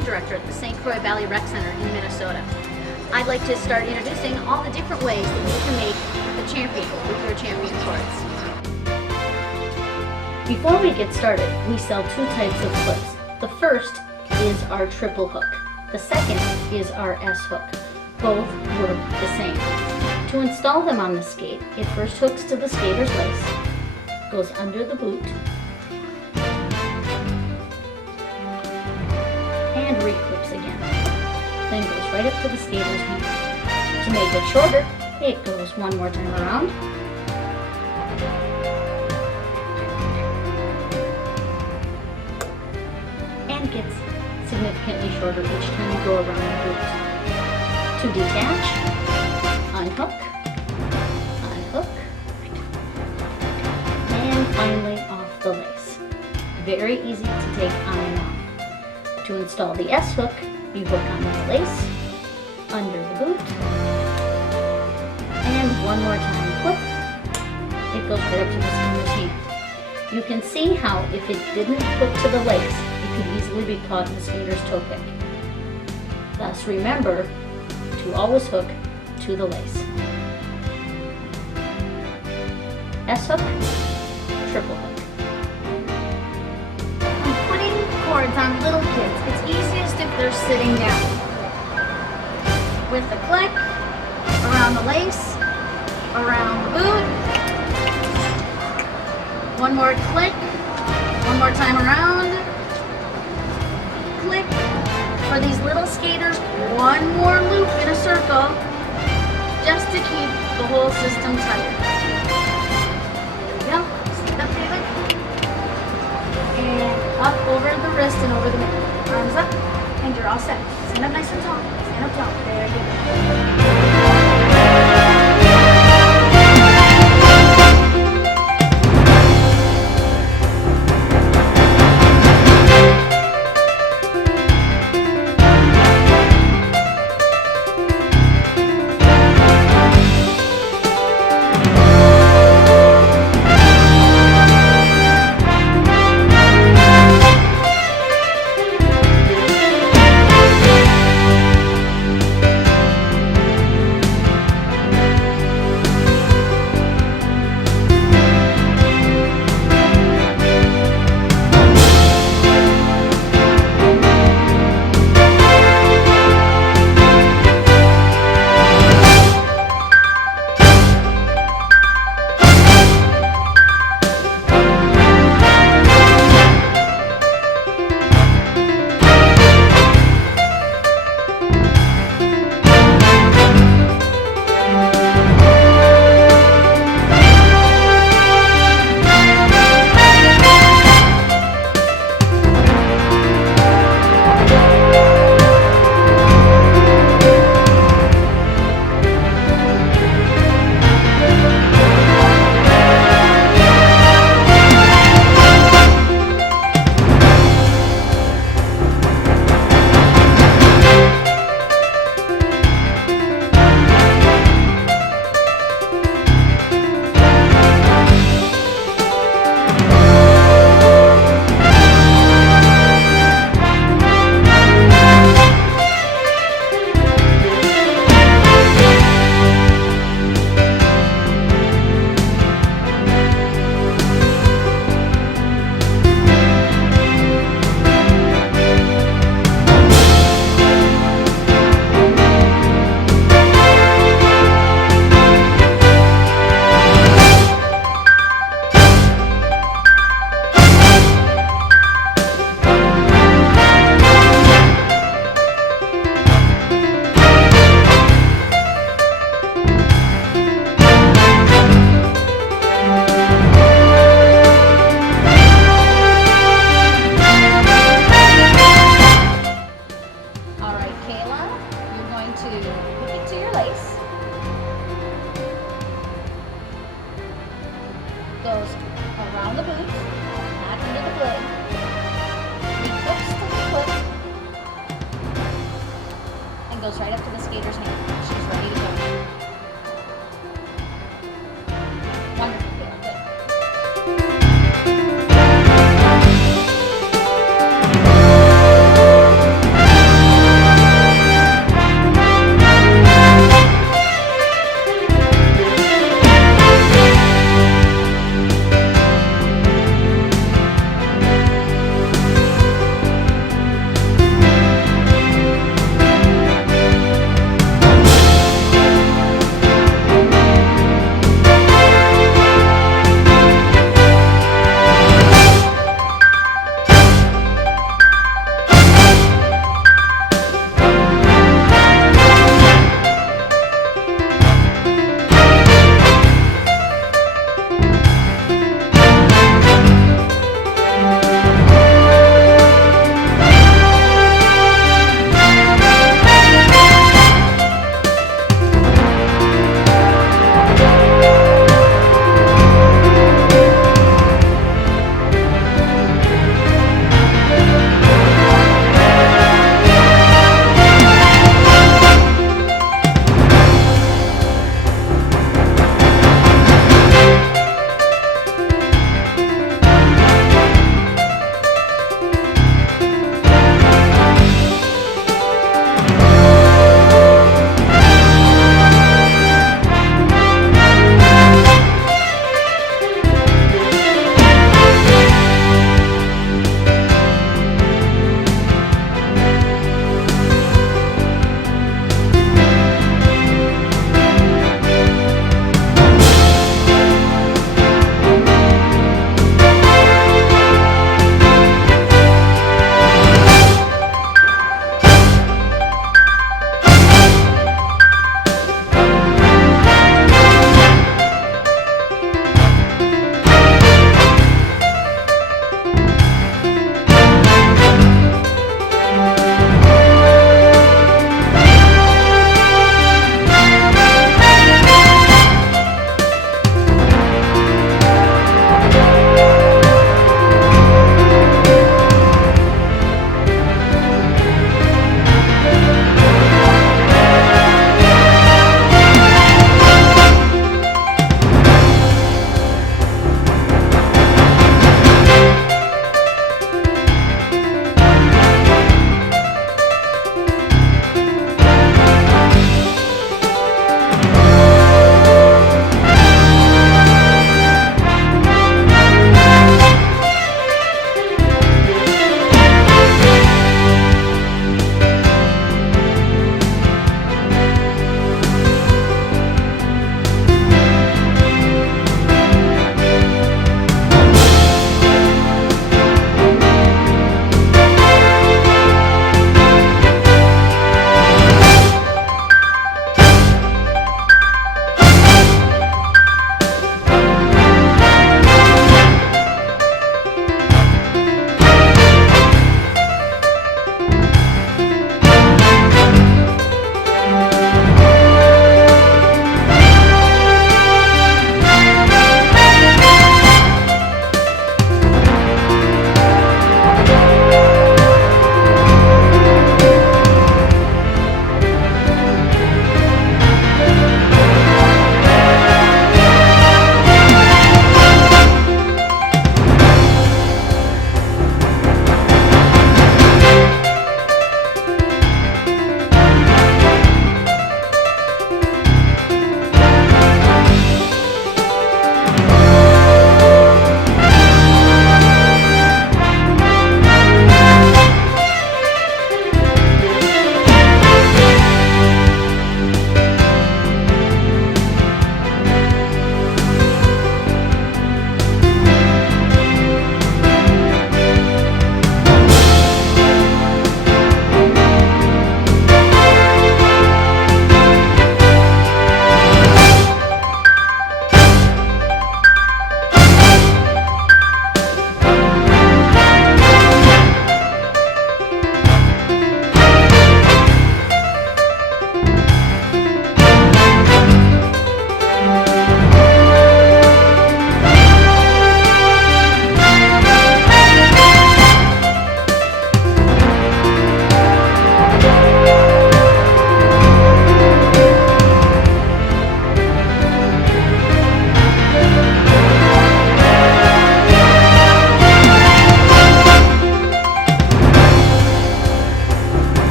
team director at the St. Croix Valley Rec Center in Minnesota. I'd like to start introducing all the different ways that you can make the champion with your champion cords. Before we get started, we sell two types of clips. The first is our triple hook. The second is our S hook. Both work the same. To install them on the skate, it first hooks to the skater's lace, goes under the boot, and reclips again. Then goes right up to the skater's hand. To make it shorter, it goes one more time around, and gets significantly shorter each time you go around the boot. To detach, unhook, unhook, and finally off the lace. Very easy to take on and off. To install the S hook, you hook onto the lace, under the boot, and one more time clip. It goes right up to the skater's hand. You can see how if it didn't hook to the lace, it could easily be caught in the skater's toe pick. Thus remember to always hook to the lace. S hook, triple hook. When putting cords on little kids, it's easiest if they're sitting down. With the click, around the lace, around the boot. One more click, one more time around. Click. For these little skaters, one more loop in a circle, just to keep the whole system tight. There we go. Stand up, David. And up over the wrist and over the middle. Arms up, and you're all set. Stand up nice and tall. Stand up tall. There you go. Goes around the boot, not under the blade. He hooks to the foot and goes right up to the skater's hand. She's ready to go. Wonderful, good.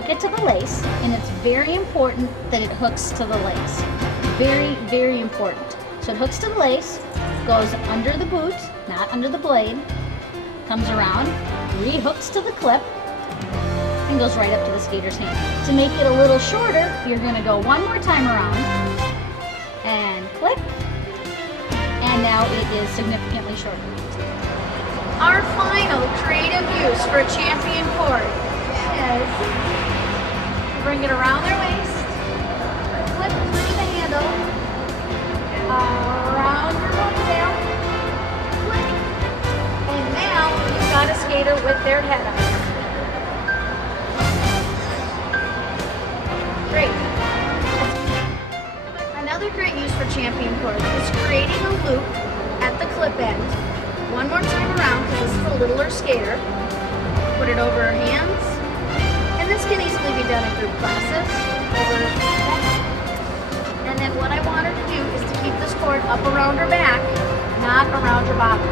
hook it to the lace, and it's very important that it hooks to the lace. Very, very important. So it hooks to the lace, goes under the boot, not under the blade, comes around, re-hooks to the clip, and goes right up to the skater's hand. To make it a little shorter, you're going to go one more time around, and click, and now it is significantly shorter. Our final creative use for a champion cord is bring it around their waist, flip through the handle, around your ponytail, click, and now you've got a skater with their head up. Great. Another great use for champion cords is creating a loop at the clip end. One more time around, because this is a littler skater. Put it over her hands. And this can easily be done in group classes. Over her back. And then what I want her to do is to keep this cord up around her back, not around her bottom.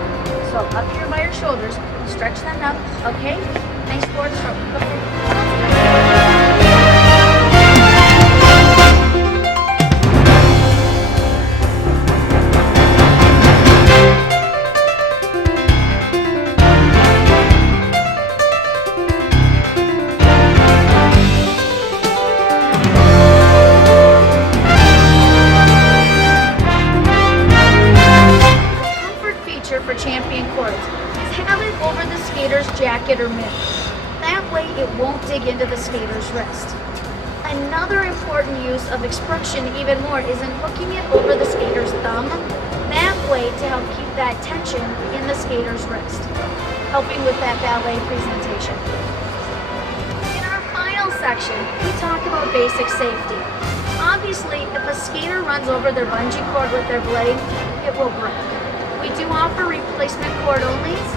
So up here by her shoulders, stretch them up. Okay? Nice cord stroke. Okay. For champion cords is have it over the skater's jacket or mitt. That way it won't dig into the skater's wrist. Another important use of expression even more is in hooking it over the skater's thumb. That way to help keep that tension in the skater's wrist, helping with that ballet presentation. In our final section, we talk about basic safety. Obviously, if a skater runs over their bungee cord with their blade, it will break. We do offer replacement cord onlys,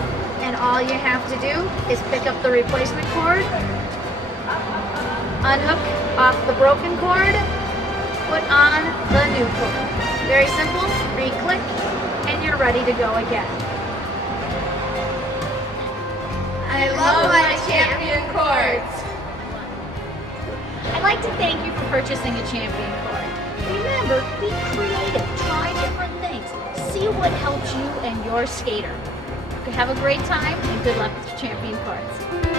and all you have to do is pick up the replacement cord, unhook off the broken cord, put on the new cord. Very simple, re-click, and you're ready to go again. I love my champion cords. I'd like to thank you for purchasing a champion cord. Remember, be creative, try different things, see what helps you and your skater. Have a great time and good luck with your champion cords.